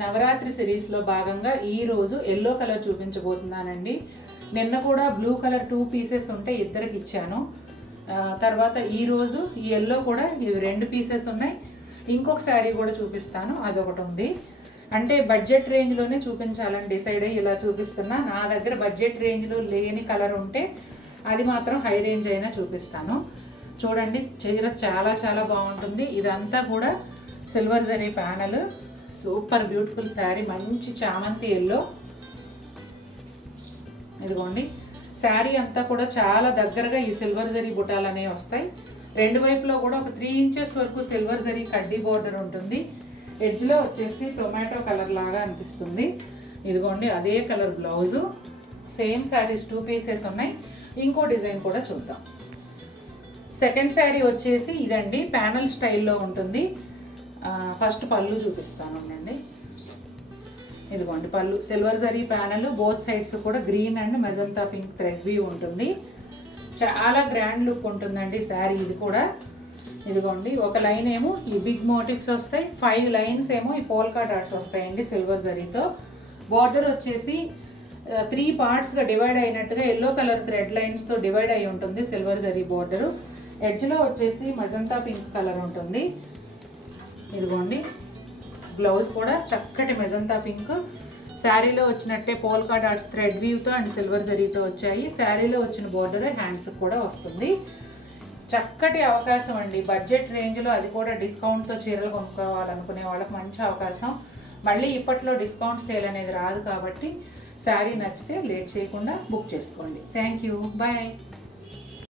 నవరాత్రి సిరీస్లో భాగంగా ఈరోజు ఎల్లో కలర్ చూపించబోతున్నానండి. నిన్న కూడా బ్లూ కలర్ 2 పీసెస్ ఉంటే ఇద్దరికి ఇచ్చాను. తర్వాత ఈరోజు ఈ ఎల్లో కూడా ఇవి 2 పీసెస్ ఉన్నాయి. ఇంకొక శారీ కూడా చూపిస్తాను, అదొకటి ఉంది. అంటే బడ్జెట్ రేంజ్లోనే చూపించాలని డిసైడ్ అయ్యి ఇలా చూపిస్తున్నా. నా దగ్గర బడ్జెట్ రేంజ్లో లేని కలర్ ఉంటే అది మాత్రం హై రేంజ్ అయినా చూపిస్తాను. చూడండి, చీర చాలా చాలా బాగుంటుంది. ఇదంతా కూడా silver zari panel, super beautiful sari, మంచి చామంతి ఎల్లో. ఇదిగోండి, శారీ అంతా కూడా చాలా దగ్గరగా ఈ సిల్వర్ జరీ బుటాలు అనేవి వస్తాయి. రెండు వైపులో కూడా ఒక 3 ఇంచెస్ వరకు సిల్వర్ జరీ కడ్డీ బోర్డర్ ఉంటుంది. ఎడ్జ్లో వచ్చేసి టొమాటో కలర్ లాగా అనిపిస్తుంది. ఇదిగోండి, అదే colour blouse. Same saris 2 pieces ఉన్నాయి. ఇంకో డిజైన్ కూడా చూద్దాం. సెకండ్ శారీ వచ్చేసి ఇదండి, ప్యానల్ స్టైల్లో ఉంటుంది. ఫస్ట్ పళ్ళు చూపిస్తాను అండి. ఇదిగోండి పళ్ళు, silver zari panel, both sides కూడా green and magenta pink thread weave ఉంటుంది. చాలా గ్రాండ్ లుక్ ఉంటుందండి శారీ ఇది కూడా. ఇదిగోండి, ఒక లైన్ ఏమో ఈ బిగ్ మోటివ్స్ వస్తాయి, 5 లైన్స్ ఏమో ఈ పోల్కా డాట్స్ వస్తాయండి సిల్వర్ జరీతో. బార్డర్ వచ్చేసి 3 పార్ట్స్గా డివైడ్ అయినట్టుగా ఎల్లో కలర్ థ్రెడ్ లైన్స్తో డివైడ్ అయి ఉంటుంది సిల్వర్ జరీ బార్డరు. ఎడ్జ్లో వచ్చేసి మజంతా పింక్ కలర్ ఉంటుంది. ఇదిగోండి, బ్లౌజ్ కూడా చక్కటి మెజంతా పింక్. శారీలో వచ్చినట్టే పోల్కా డాట్స్ థ్రెడ్ వీవ్తో అండ్ సిల్వర్ జరీతో వచ్చాయి. శారీలో వచ్చిన బార్డర్ హ్యాండ్స్ కూడా వస్తుంది. చక్కటి అవకాశం అండి బడ్జెట్ రేంజ్లో, అది కూడా డిస్కౌంట్తో చీరలు కొనుక్కోవాలనుకునే వాళ్ళకి మంచి అవకాశం. మళ్ళీ ఇప్పట్లో డిస్కౌంట్ సేల్ అనేది రాదు కాబట్టి శారీ నచ్చితే లేట్ చేయకుండా బుక్ చేసుకోండి. Thank you, bye.